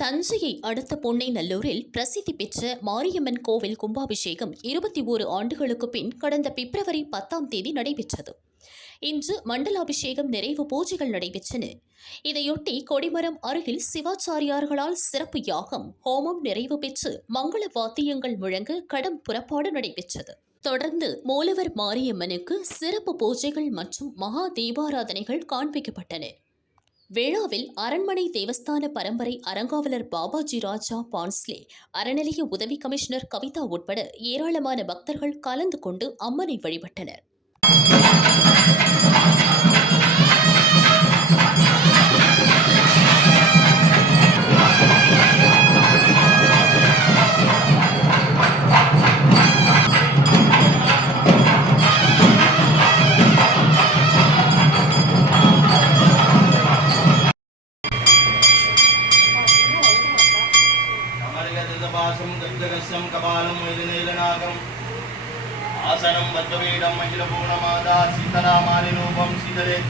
தஞ்சையை அடுத்த பொன்னைநல்லூரில் பிரசித்தி பெற்ற மாரியம்மன் கோவில் கும்பாபிஷேகம் 21 ஆண்டுகளுக்கு பின் கடந்த பிப்ரவரி 10ஆம் தேதி நடைபெற்றது. இன்று மண்டலாபிஷேகம் நிறைவு பூஜைகள் நடைபெற்றன. இதையொட்டி கொடிமரம் அருகில் சிவாச்சாரியார்களால் சிறப்பு யாகம், ஹோமம் நிறைவு பெற்று மங்கள வாத்தியங்கள் முழங்க கடம் புறப்பாடு நடைபெற்றது. தொடர்ந்து மூலவர் மாரியம்மனுக்கு சிறப்பு பூஜைகள் மற்றும் மகா தீபாராதனைகள் காண்பிக்கப்பட்டன. விழாவில் அரண்மனை தேவஸ்தான பரம்பரை அறங்காவலர் பாபாஜி ராஜா பான்ஸ்லே, அறநிலைய உதவி கமிஷனர் கவிதா உட்பட ஏராளமான பக்தர்கள் கலந்து கொண்டு அம்மனை வழிபட்டனர். दग्धगस्यं कपालं वैजनैलनागम् आसनं बद्धपीठं मञ्जुलपूर्णमादा शीतलामालिरूपं शीतले